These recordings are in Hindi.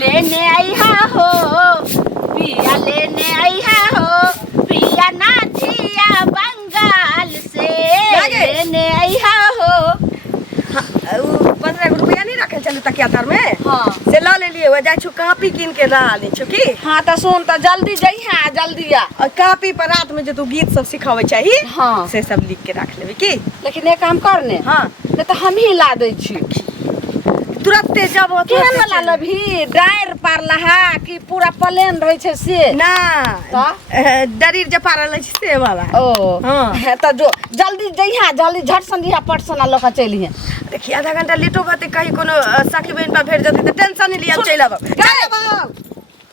लेने आई हो पिया लेने आई हो पिया नाथिया बंगाल से लेने आई हो। 15 रुपया नहीं रखे चले तकिया तर में हाँ से ला ले लिए हो जाय छु कॉपी किन के ला ले छु की। हाँ तो सुन तो जल्दी जइहा जल्दी आ। और कॉपी पर रात में जो तू गीत सब सिखावे चाहिए हाँ से सब लिख के रख लेबे की। लेकिन एक काम करने हाँ नहीं तो हम ही ला दे छी तुरंते जब केहन वाला लभी डायर पार लहा कि पूरा प्लेन रहे छे से ना तो डरीर जे पारल छै से वाला। ओ हाँ तो जो जल्दी जइहा जल्दी झट संधिया पट सना लोग चली है। देखिए आधा घंटा लेट होगा तो कहीं कोनो सखी बहन पर भेट जते तो टेंशन नहीं लिया चल आब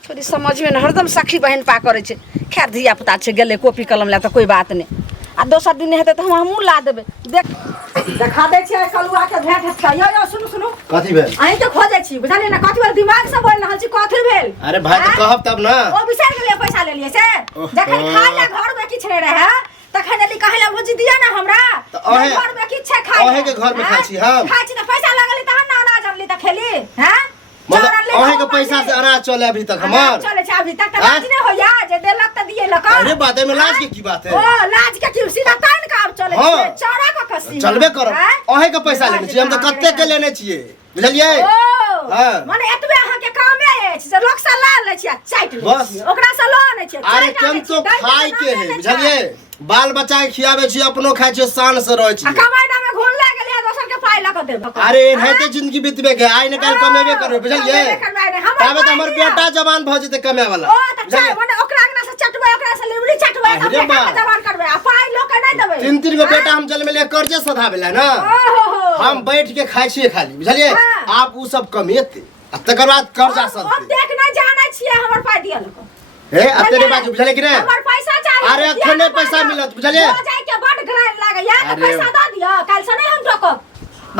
थोड़ी समझ में हरदम सखी बहन पा करे छे। खैर धिया पुता छे गेले कॉपी कलम ला तो कोई बात नहीं आ दोसर दिन हेते तो हमहू ला देबे। देख देखा दे छै कलुआ के भेट छै। यो सुनु सुनु कथी भेल अहीं तो खोजे छी बुझाली ना कथी भेल दिमाग से बोल रहल छी कथी भेल। अरे भाई तो कहब तब ना ओ बिचार के लिए पैसा ले लिए से जखन खाय ला घर में किछ नहीं रहे तखन यदि कहे ला भुजी दिया ना हमरा तो अहे घर में किछ छै खाय अहे के घर में खाई छी हम खाई छी तो पैसा लगली तहन ना अनाज अनली त खेली हैं मतलब अहे के पैसा से अनाज चले अभी तक हमार चले छै अभी तक लाज नहीं होया जे देलक त दिए लक। अरे बात में लाज के की बात है। ओ लाज के की सीधा तान का अब चले हाँ। छै चौड़ा का कसी चलबे करो अहे के पैसा लेने छी हम तो कत्ते के लेने छिए बुझलिए। हां माने एतबे अहाँ के कामे अछि जे लोक सा ला ले छी आ चाट ले बस। छी ओकरा सा लो नै छै अरे केम तो खाई के है बुझलिए बाल बच्चा के खियाबे छी अपनो खाई छी शान से रहै छी। कमाइना में घुन लाग गेलिए दोसर के पाई ल क देब। अरे हेते जिंदगी बितबे के आइ न काल कमेबे करबे बुझलिए तबे त हमर बेटा जवान भ जेते कमे वाला। ओ त चाय माने ओकरा अंगना से चटबे ओकरा से लिवली चटबे त अरे बेटा बा। के जवान करबे आ पाई लो के नै देबे। 3 गो बेटा हम जन्म ले कर्जे सधाबेला ना ओहो हम बैठ के खाई छी खाली बुझलिए हाँ। आप उ सब कमेते आ तकर बाद कर्जा अब सधते देख नै जानै छियै हमर पाई दिया लक हे अतरे बाजू बुझलिए कि नै हमर पैसा चाहिए। अरे अखने पैसा मिलत बुझलिए। हो जाय के बड ग्राइन लागैया त अरे। पैसा द दियो काल से नै हम ठोकब।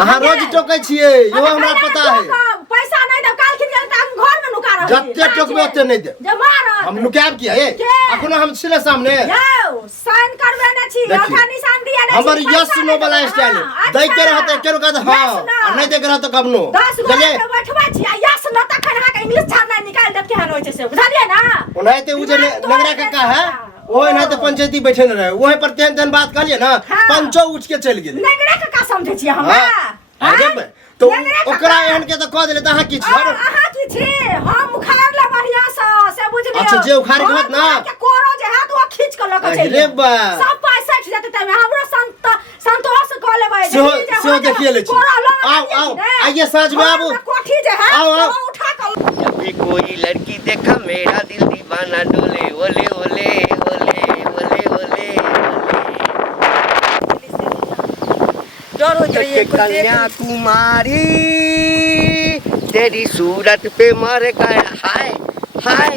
अहाँ रोज टोकै छिए यो हमरा पता है पैसा नहीं दो काल खिन गेल त हम घर में नुका रहब जत्ते टोकबे ओते नहीं दे जे मार हम लुकाब किया है अखनो हम छिले सामने यौ साइन करबे न छी देखिए, ओठा निशान दिया नै हमर यस नो वाला स्टाइल है दै के रहते केरो कहत हां आ नहीं दे के रहत कबनो 10 गो के बैठबा छी आ यस न तखन हा के इंग्लिश छाना निकाल देब केहन होय छै से बुझलिए ना। ओनाइते उ जे नगरा काका है ओए ना तो पंचायती बैठे न रहे वहीं पर तेन बात कहलिए ना पंचो उठ के चल गेल नगरा का समझे छी हमरा अरे बे तो ओकरा एहन के तो कह देले त अहाँ की छी अहाँ की छी हम उखाड़ ले बढ़िया से बुझलिए। अच्छा जे उखाड़ के मत ना के कोरो जे है तो खींच के लक चल अरे बा सब पैसा खिच जाते त हमरो संतोष क लेबै सो देखिए ले छी आओ आओ आइए साँझ में आबू कोठी जे है आओ, आओ। वो उठा के जब भी कोई लड़की देखा मेरा दिल दीवाना डोले ओले ओले ओले ओले ओले डर हो जाइए कन्याकुमारी तेरी सूरत पे मर गया हाय हाय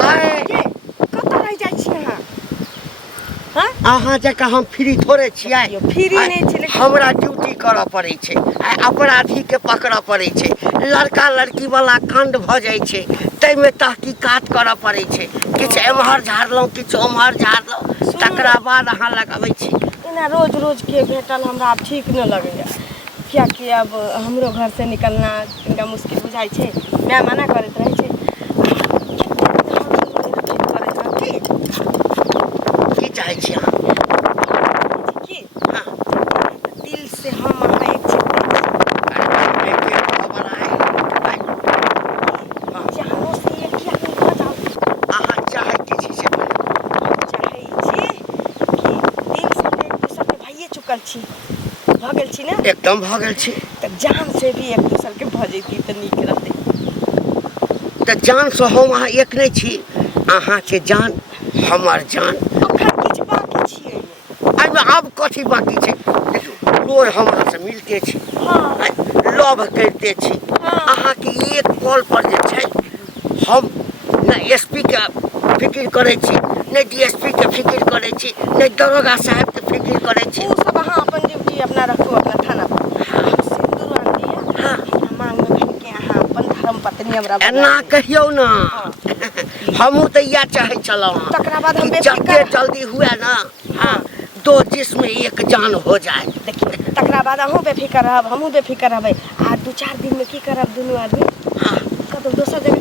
हाय। कत रह जाय छी अहाँ। हां अहाँ जका हम फ्री थोड़े छियै फ्री नहीं छी लेकिन हमरा ड्यूटी करऽ पड़ै छै अपराधी के पकड़ऽ पड़ै छै लड़का लड़की वाला कांड भ जाइ छै तैमे तहकीकात करऽ पड़ै छै किछु एम्हर झाड़लहुँ किछु ओम्हर झाड़लहुँ तकरा बाद अहाँ लगाबै छी। इना रोज रोज के भेटल हमरा अब ठीक न लगैया क्या कि अब हमरो घर से निकलना इनका मुश्किल बुझाई छै मैं मना करत रहे छै की चाहै छी अहाँ कि दिल से हम अहाँ एक चीज जानो से ये किया नहीं हो जाओ अहाँ चाहै की छी से चाहे छी कि दिल से एक दूसरे के भाइये चुकल छी भ गेल छी ना एकदम भ गेल छी त जान से भी एक दूसरे के भ जैती त नीक रहते। त जान से हम अहाँ एक नहीं छी अहाँ के जान हमर जान अखन किछ बाकी छियै एहिमे आब कथी बाकी छै रोज हमरा से मिलते छी हां लव करते छी अहाँ के एक कॉल पर जे छै हम न एसपी के फिक्र करै छी न डीएसपी के फिक्र करै छी न दरोगा साहब के फिक्र करै छी। वो सब अहाँ अपन ड्यूटी अपना रखो अपना थाना पर सिंदूर आन दिए हाँ मांग में भर के अहाँ अपन धर्म पत्नी हमरा एना कहियो ना हमहूँ तऽ इएह चाहै छलहुँ तकरा बाद हम कि जते जल्दी हुए ना हाँ 2 जिस्म एक जान हो जाए। देखिए तकरा बाद अहूँ बेफिक्र रहब हमहूँ बेफिक्र रहबै आ 2-4 दिन में की करब दुनू आदमी हाँ कतौ दोसर जगह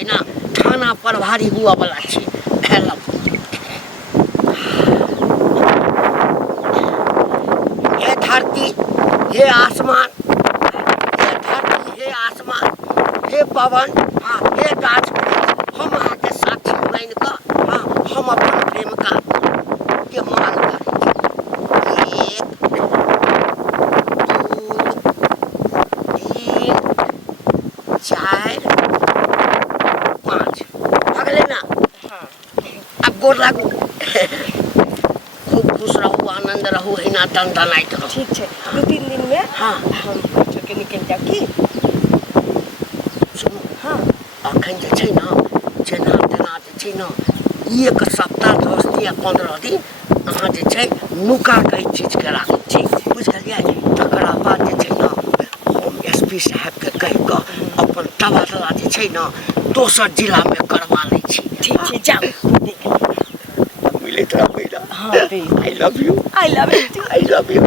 छै ना थाना प्रभारी हुआ वाला छी। हेलो हे धरती हे आसमान, हे धरती हे आसमान हे पवन, हाँ हे गाछ हम अहाँ के साक्षी बन कऽ हाँ हम अपन प्रेम का के मान करै छी। 1 2 3 4 5 भगले ना। अब गोर लागू खूब खुश रहू आनंद रहू एना टनटनाइत रहू। ठीक छै 2-3 दिन में हाँ हम बच्चों के निकल जाओ की। सुनू हाँ अखन जे छै ना जेना तेना जे छै ना 1 सप्ताह 10 दिन या 15 दिन अहाँ जे छै नुका के एहि चीज के राखू। ठीक बुझ गेलियै। तकरा बाद जे छै ना हम एसपी साहब के कहि कऽ अपन तबादला जे छै ना दोसर जिला में करवा लै छी। ठीक छै जाओ देख ली। मिलैत रहबै ना। हाँ बे I love you I love you. I love you.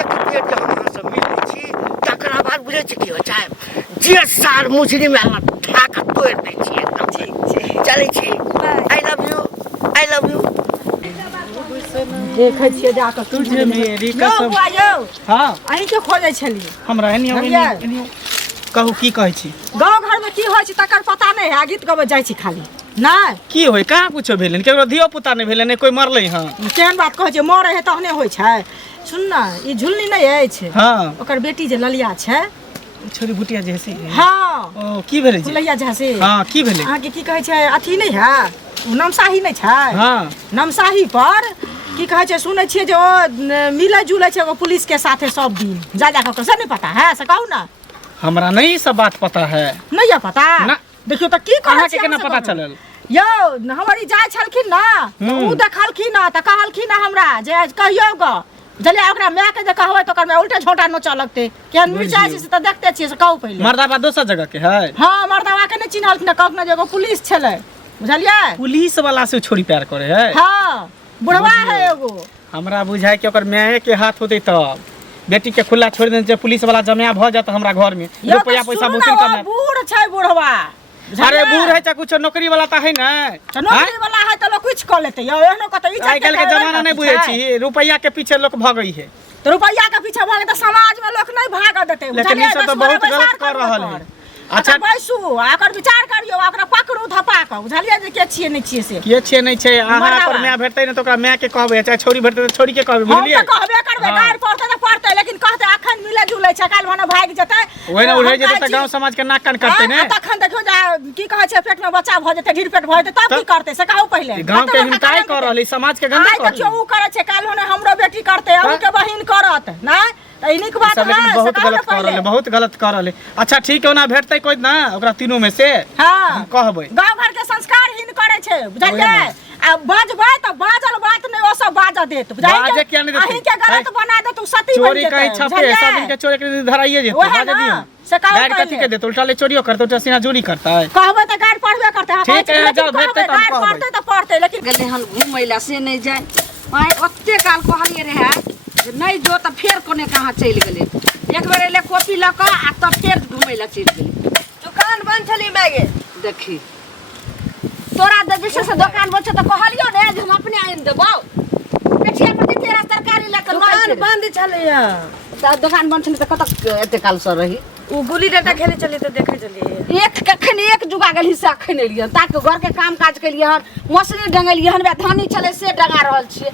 एक बेर जहन अहाँ सब मिलै छी तकरा बाद बुझै छी की होइ छै जे सार मुजरिम अहाँ उठा कऽ तोड़ि दै छी एकदम। ठीक छै चलै छी। आई love you I love you. देखै छियै जाकऽ तुझे मेरी यौ कसम। बुआ यौ हाँ अहीं के खोजै छलियै। हमरा बुझलियै? कहू की कहै छी। गाँव घर में की होइ छै तकर पता नहीं है। गीत गबै जाइ छी खाली नहीं। की होय कहाँ कुछो भेलै केकरो धियो पुता नहीं भेलै ने कोई मरलै हँ। केहन बात कहै छै मरै है तहने होइ छै। सुन ना ई झुलनी नहीं अछि हाँ ओकर बेटी जे ललिया छै। छोरी बुटिया जे हसी हाँ ओ की भेलै जी। ललिया झाँसी हाँ की भेलै। अहाँके की कहै छै अथी नहीं है उ नामसाही नहीं छै। हाँ नामसाही पर की कहै छै सुनै छियै जे ओ मिलै जुलै छै एगो पुलिस के साथे सब दिन जा कऽ से नहीं पता है से कहू ना। हमरा नहीं सब बात पता है। नहीं है पता ना। देखियो तो की कहै अहाँ छै के केना अहाँ पता सब चलल। यौ हमारी जाय छलखिन ना तो उ देखलखिन ना त कहलखिन ना हमरा जे कहियो ग जले ओकरा माय के जे कहबै तो ओकर माय उल्टे झोटा नोचऽ लगतै केहन मिर्चाई छै से त देखते छियै से कहू पहिले। मर्दाबा दोसर जगह के है। हां मर्दावा के नहीं चिन्हलखिन ना कहना जे एगो पुलिस छलै बुझलियै। पुलिस वाला से छोरी प्यार करे है। हां बुढ़वा है एगो। हमरा बुझाय कि ओकर माय के हाथ होते तब बेटी के खुला छोड़ देने पुलिस वाला जमा भ जात हमरा घर में रुपया पैसा बहुते कमाए। बूढ़ छै बुढ़वा। अरे बूढ़ है चाहे कुछ नौकरी वाला त है ना। नौकरी वाला है त लोग कुछ कर लेते यौ एहनो कत ई आइ काल्हि के जमाना नहीं बुझे छी रुपया के पीछे लोग भगई है। तो रुपया के पीछे भागे तो समाज में लोग नहीं भाग देते। लेकिन ई सब तो बहुत गलत कर रहल है। अच्छा बैसू आकर विचार करियो ओकरा पकड़ू धपा के बुझलियै जे के छियै नहीं छियै से। के छियै नहीं छै अहाँ पर माय भेटतै न त ओकरा माय के कहबै चाहे छोरी भेटतै त छोरी के कहबै बुझलियै। हम त कहबे करबै गार पड़तै त पड़तै लेकिन कहतै अखन मिले जुलै छै काल भने भाग जेतै। ओइ न उड़ै जेतै त गांव समाज के नाक कान करतै ने। तखन देखियो जे की कहै छै पेट में बच्चा भ जेतै ढीर पेट भ जेतै तब की करतै से कहू पहिले। गांव के हिमताई कर रहलै समाज के गंदा कर। देखियो उ करे छै काल भने हमरो बेटी करतै अहू के बहिन करत ना त इनिक बात है बहुत गलत कर रहलै बहुत गलत कर रहलै। अच्छा ठीक है ना भेटतै कोई ना ओकरा तीनों में से हां कहबै। गांव घर के संस्कार हीन करे छै बुझलियै। आ बाजबै त बाजल बात नै ओ सब बाज देत बुझलियै। बाजे किया नहीं देतै अहीं के गलत बना दे तू सती बन चोरी जेतै। कहीं छपे सब दिन के चोरी के धराइए जेतै बाजे दियो। से कहू गाड़ी कथि के देतै उल्टा ले चोरियो करतै उल्टा सीना चोरी करतै। कहबै त गाड़ पढ़बे करतै। हां ठीक है जाओ भेटतै त हम कहबै। पढ़तै त पढ़तै लेकिन गेलै हन घुमै ला से नहीं जाए आइ ओते काल कहलिए रहे जे नहीं जो त फेर कोने कहाँ चलि गेलै। एक बेर एले कॉपी ल क आ तब फेर घुमै ला चलि गेलै। दुकान बंद छली बैगे देखी तोरा विशेष दुकान बंद छ त कहलियो ने जे हम अपने आइन देबौ पेटिया पर तेरा तरकारी ल क दुकान बंद छलैया त दुकान बंद छलै त कत एते काल से रही। उ गुल्ली डंडा खेले चली त देखे चली एक कखन एक जुगा गेल हिस्सा खने लियन ताकि घर के काम काज केलिए हन मछली डंगलिए हन बे धानी चले से डंगा रहल छिए।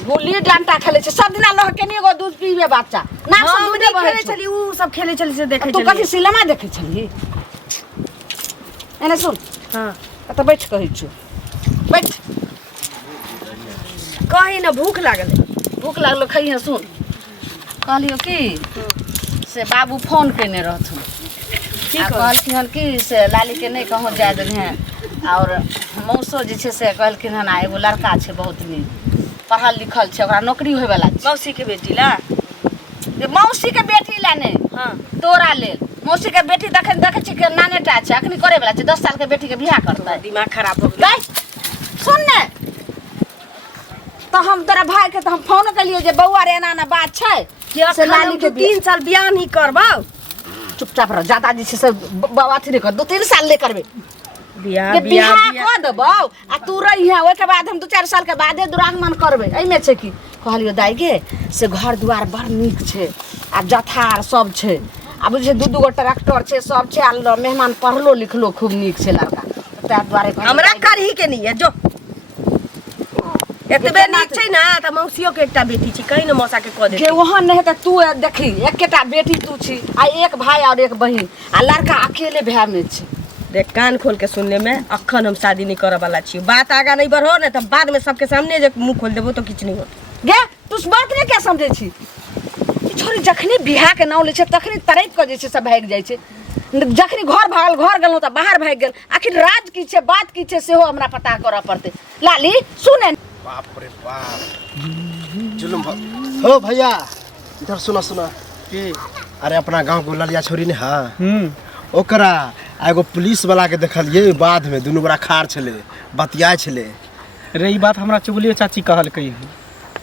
गुल्ली डंडा खेले छै सब दिना लह के एगो दूध पीबे बच्चा ना सब दूध खेले चली उ सब खेले चली से देखे चली। तू कथि सिनेमा देखे छली एने सुन। हां त बैठ कहै छु बैठ कहीं ना भूख लागल भूख लागलो खइहे सुन कहलियो की से बाबू फोन केने रहथुन कहलखिन हन कि से लाली के नहीं कहूँ जाए देन है और मौसो जे छै से कहलखिन हन एगो लड़का छै बहुत नीक पढ़ल लिखल छै ओकरा नौकरी होय वाला छै। मौसी के बेटी ला मौसी के बेटी ला नहीं हां तोरा लेल मौसी के बेटी देखे छी के नानेटा छै अखनी करे वाला छै 10 साल के बेटी के बियाह करतै। दिमाग खराब हो गेलै सुन ने तो हम तोरा भाई के तो हम फोन कलिए जे बौआ रे एना ना बात छै क्या से लाली के 3 साल बियाह नहीं करबो चुपचाप रह, ज्यादा जे छै से बाबा अथी नहीं कर, 2-3 साल ले करबे बियाह के बियाह कऽ देबौ आ तू रही है, ओके बाद हम 2-4 साल के बादे दुरागमन करबे। एहिमे छै कि कहलियो दाई गे से घर दुआर बड़ नीक छै आ जथार सब छै, आ बुझे 2-2 गो ट्रैक्टर छै, सब छै, आ मेहमान पढ़लो लिखलो खूब नीक छै लड़का, ताहि दुआरे हमरा करही के नहीं है जो एतबे नीक छै ना त मौसियो के एकटा बेटी छी, कहीं न मौसा के कह दे के वहां नहीं त तू देखी एकेटा बेटी तू छी आ एक भाई और एक बहिन, आ लड़का अकेले भाई में छै। देख कान खोल के सुनने में अखन हम शादी नहीं करे वाला छी, बात आगा नहीं बढ़ो ना त बाद में सबके सामने जे मुंह खोल देबो तो किछ नहीं हो। गे तू बात नहीं क्या समझे छी, ई छोरी जखनी बियाह के नाम ले छै तखनी तरैत क जे छै सब भाग जाय छै, जखनी घर भागल घर गेलौ त बाहर भाग गेल, आखिर राज की छै बात की छै सेहो हमरा पता करऽ पड़ते। लाली सुने बाप रे बाप जुलुम हो भैया, इधर सुना सुना की अरे अपना गांव को ललिया छोरी ने हां ओकरा एगो पुलिस वाला के देखलिए, बाद में दुनू बड़ा खार छले बतियाय छले। रे ई बात हमरा चुगलियो चाची कहल कही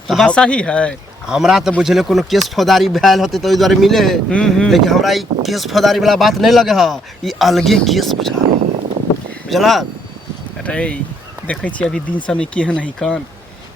तो बात सही है। हमरा तो बुझले कोनो केस फौदारी भेल होते तो ओइ द्वारे मिले, लेकिन हमरा ई केस फौदारी वाला बात नहीं लगे ह, ई अलगे केस बुझा बुझला। अरे देखे छी अभी दिन समय केहन है कन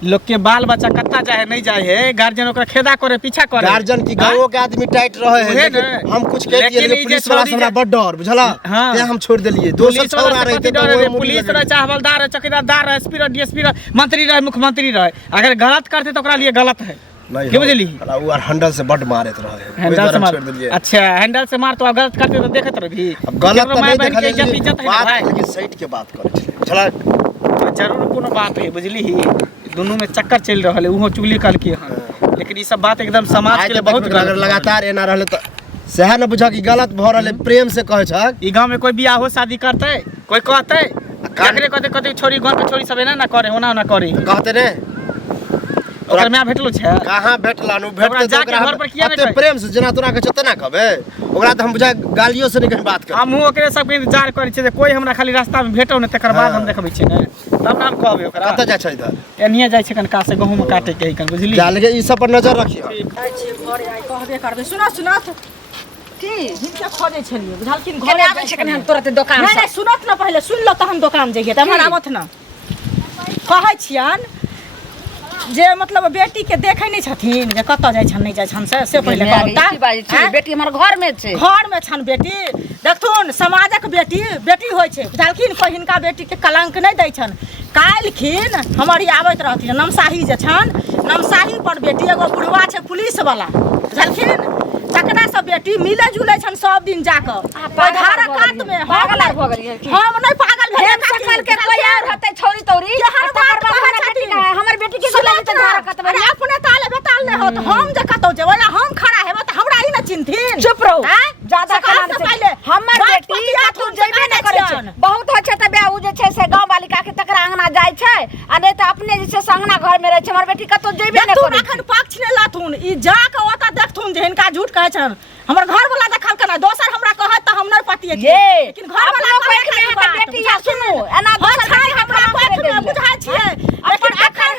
लोग के बाल बच्चा कत्ता जाए नहीं जाए है, गार्जियन ओकरा खेदा करे पीछा करे, गार्जियन की गांवों के आदमी टाइट रहे है, लेकिन हम कुछ कह दिए, लेकिन पुलिस वाला से हमरा बड़ डर बुझला, ते हम छोड़ देलिए। दोसर छौरा रहते तो वो पुलिस रहे चाहे हवलदार रहे चौकीदार रहे एसपी रहे डीएसपी रहे मंत्री रहे मुख्यमंत्री रहे, अगर गलत करते तो ओकरा लिए गलत है। नहीं बुझली वो हैंडल से बड़ मारत रहे, हैंडल से मार। अच्छा हैंडल से मार तो अब गलत करते तो देखत रही, अब गलत तो नहीं देखले, इज्जत है भाई, लेकिन सही के बात करे बुझला। जरूर कोनो बात है बुझली ही, दोनों में चक्कर चल रहा है, उहो चुगली कल के हन, लेकिन ये सब बात एकदम समाज के लिए बहुत अगर लगातार एना रहले तो सेहा न बुझा कि गलत भ रहले, प्रेम से कहे छ। ई गांव में कोई बियाह हो शादी करते कोई कहते एकरे कहते कहते छोरी गांव के छोरी सब एना ना करे ओना ना करे कहते ने ओकर में भेटलो छै कहां भेटलानु भेटते तो ओकरा घर पर किया अते प्रेम से जना तोरा के चतना कहबे, ओकरा तो हम बुझा गालियों से नहीं कहीं बात कर। हम ओकरे सब के इंतजार करै छै जे कोई हमरा खाली रास्ता में भेटौ ने तकर बाद हम देखबै छै ने, तब नाम कहबै ओकरा कत जा छै इधर एनिए जाय छै कनका से गहूम काटे के कन बुझली। जा लगे ई सब पर नजर रखियो। अच्छे घरे आई कहबे करबे सुना सुना की हिनके खोजे छलिए बुझलखिन केने घरे आबै छै कने हम तुरंत दुकान नहीं से नहीं सुनत ना पहले सुन लो तहन दुकान जइए त हमरा आवत ना कहै छियन जे मतलब बेटी के देखै नहीं छथिन जे कत जाय छन नहीं जाय छन से पहले कहता बेटी हमर घर में छै, घर में छन बेटी देखथुन समाजक बेटी बेटी होय छै बुझलखिन, कोई हिनका बेटी के कलंक नहीं दै छन। काल्हिखिन हमारी आबैत रहथिन नमसाही जे छन, नमसाही पर बेटी एगो बुढ़वा छै पुलिस वाला बुझलखिन, तकरा सब बेटी मिले जुले छन सब दिन जाकर धारा कात में पागल हो गेलियै की? हम नहीं पागल भेल सकल के कोई और होते छोरी तोरी हमर बेटी के सुना तो धारा कात में अपने ताले बताल नहीं होत, हम जे कतौ जेबै ना हम खड़ा हेबै त हमरा ई न चिन्थिन। चुप रहो ज्यादा कहना से पहले हमर बेटी तू जेबे न करे छै, बहुत हो छै त बे उ जे छै से गांव बालिका के तकरा अंगना जाय छै आ नै त अपने जे छै से अंगना घर में रहे छै, हमर बेटी कतो जेबे न करे। तू अखन पक्ष ने लथुन ई जाके ओता देखथुन जे हिनका झूठ कहै छन, हमर घर वाला देखल केना दोसर हमरा कहत त हम नै पतिए छी, लेकिन घर वाला कहै के बेटी या सुनु एना दोसर हमरा पक्ष में बुझाय छियै, लेकिन अखन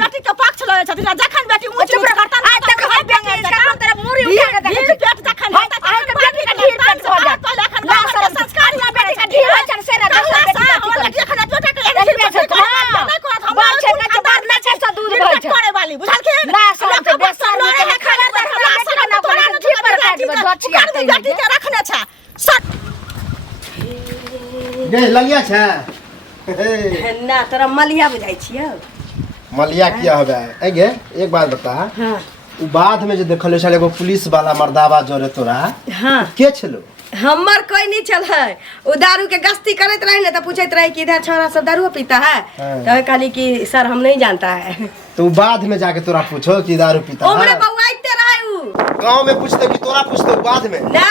बेटी के पक्ष लय छथिन जखन बेटी ऊंच ऊंच करतन आ तक हाथ बेंगे जखन तेरे मुरी उठा के देखै पेट जखन होता त बेटी के ढील पेट हो जात पहले अखन गांव के संस्कार या बेटी के ढील होय छन से ना दोसर बेटी हमर बेटी अखन बेटा के नहीं करत हम बात छै ना बात ना छै से दूध भइ छै करे वाली बुझलखिन ना सब के बेसन लड़े है खाना त हमरा से ना तोरा जी पर काटी दे गछिया तै बेटी के रखने छ सट गे ललिया छै ना तोरा मलिया बुझाइ छियै मलिया किया होबे ए गे एक बात बता। हां उ बाद में जे देखले छले एगो पुलिस वाला मर्दावा जोरे तोरा हां के छलो? हमर कोई नहीं चल है, वो दारू के गश्ती करत रहे ना तो पूछत रहे कि इधर छोरा सब दारू पीता है, तो कहली कि सर हम नहीं जानता है। तो बाद में जाके तोरा पूछो कि दारू पीता है? ओमरे बउआइते रहे उ गांव में पूछते कि तोरा पूछते बाद में? ना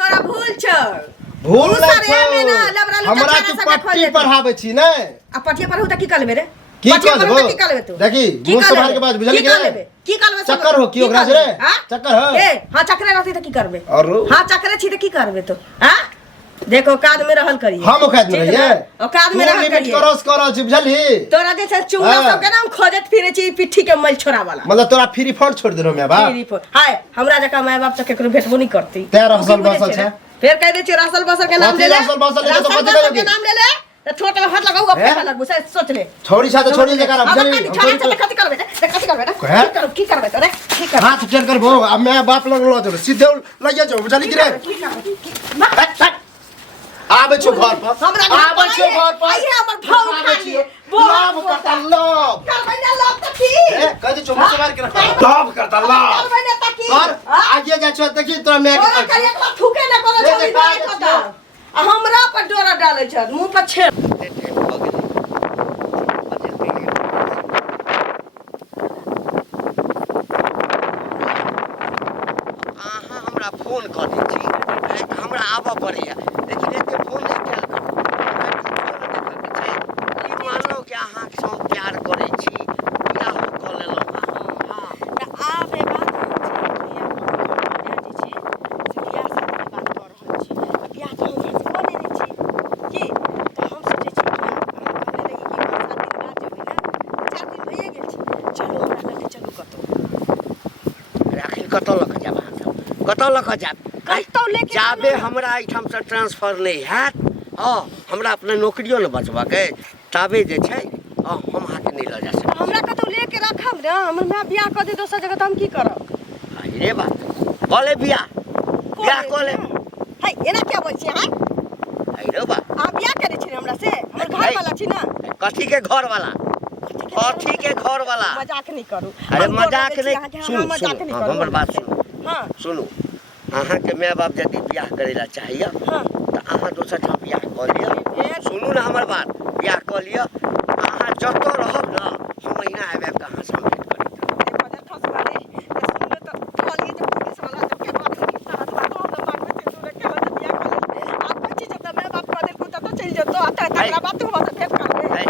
तोरा भूल छ भूल उ सर एमे ना लबरा लुटा हमरा छाना तू सब पट्टी पढ़ावे छी नै आ पटिया पर हो त की कर लेबे रे की पटिया कर पर हो देबो? त की कर लेबे तू देखी मुंह संभाल के बात बुझली की कि कर नहीं? लेबे की कर लेबे चक्कर हो की ओकरा से रे? चक्कर हो ए हां चक्कर रहती त की करबे और हां चक्कर छी त की करबे तो हां देखो औकात में रहल करिए हम औकात में ठीक रहिए ना? औकात में रहल लिमिट करिए क्रॉस करल छी बुझली तोरा जैसे चुंगा हाँ। सब के नाम खोजत फिरे छी पिट्ठी के मैल छोड़ा वाला मतलब तोरा फ्री फंड छोड़ देलो मैं बा हाय हमरा जका माय बाप तक केकरो भेटबो नहीं करती तें रहसल बसल छै फिर कह दे छी रसल बसल के नाम कथी ले ले रसल बसल के तो रसल कथी बसल करोगे? के नाम ले ले तो छोटा हाथ लगाऊंगा हैं? फेंका लगबो से सोच ले छोड़ी छा तो छोड़ी जका अब बुझली कथी करबे कथी करबे कहे? की करबे तोरे की करबे हाथ टेर कर भो अब मैं बाप लग लो जो सीधे लइया जो बुझली कि रे हट, हट। आबे छो घर पर हमरा आबे छो घर पर आइए हमर भाव आबे खा छी। लिए लाभ करता लाभ करबे ना लाभ त की ए कह दे छो मुझसे मार के रख लाभ करता लाभ करबे ना त की कर आगे जा छो देखी तोरा मैं तोरा करे एक बार थूके ना करे ले छोड़ी जा, दे कागज खत्म आ हमरा पर डोरा डाले छ मुंह पर छेड़ अहाँ हमरा फोन कऽ दै छी हमरा आबऽ पड़ैया लेकिन एते फोन नहि कयल करू ई मानलहुँ कि अहाँके हम प्यार करै छी बियाह कऽ लेलहुँ हाँ तऽ आब ए बात छै कि बियाह शादी के बात कर रहल छी बियाह तऽ हम घर से कऽ लेने छी की तऽ हम सोचै छी कि कहले रही कि 5-7 दिन बाद जेबै ना 4 दिन भइए गेल छी चलू हमरा लगे चलू कतौ आखिर कतऽ लऽ कऽ जायब अहाँ कतऽ लऽ कऽ जायब कतौ लेके जाबे हमरा एहिठामसँ ट्रांसफर नहि हैत हमरा अपना नौकरियो ने बचबाक अइ ताबे जे छै हम अहाँके नहि लऽ जा सकैत हमरा कतौ लेके रखब रे हमर माय बियाह कर दे दोसर जगह त हम की करब छी रे बात कऽ ले बियाह कऽ ले हाय एना क्या बोल छी हाय रे बात आ बियाह करे छी हमरा से हमर घर वाला छी ना कथी के घर वाला कथी के घर वाला मजाक नहीं करू अरे हम मजाक बोल रहल छी नहीं अहाँके, हम सुनू मजाक नहीं सुनू करू हमर बात सुनू हां सुनू अहाँके माय बाप यदि बियाह करै ला चाहिए हां तऽ अहाँ दोसर ठाम बियाह कऽ लिअ सुनू ने हमर बात बियाह कऽ लिअ अहाँ जतऽ रहब ने हम महीना आबि आबि कऽ अहाँ से भेंट करी देखो खस मारे सुनले तो कहलिए जे पुलिस वाला जब के बात नहीं सारा बात हम ना मांगबे ते दूर के बाद बियाह कर ले आप बच्ची जब मैं बाप कह दे को तो चल जतो आता तकरा बात को बात भेंट करबे है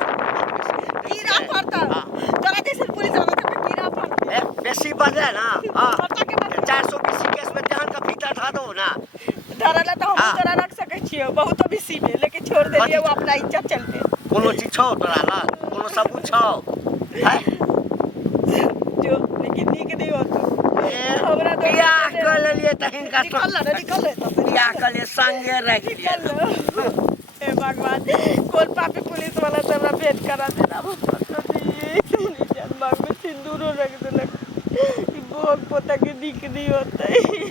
कीड़ा पड़ता तोरा जैसे पुलिस वाला के कीड़ा पड़ता बेसी बजे ना पड़ता के बाद 420 केस में जहन का भीतर धा दो ना धरला तो हम हाँ। तोरा रख सकै छियो बहुत बेसी में लेकिन छोड़ देलिए वो अपना इज्जत चलते कोनो चीज छौ तोरा लग कोनो सबूत छौ है जो लेकिन नीक नहीं हो तू हमरा बियाह कर लेलिए त हिनका निकल ले तो बियाह कर ले संगे रख लिया हे भगवान कौन पापी पुलिस वाला से हमरा भेंट करा देना जन्म में सिंदूर रख देलक भोग पोता के दिख नहीं होता है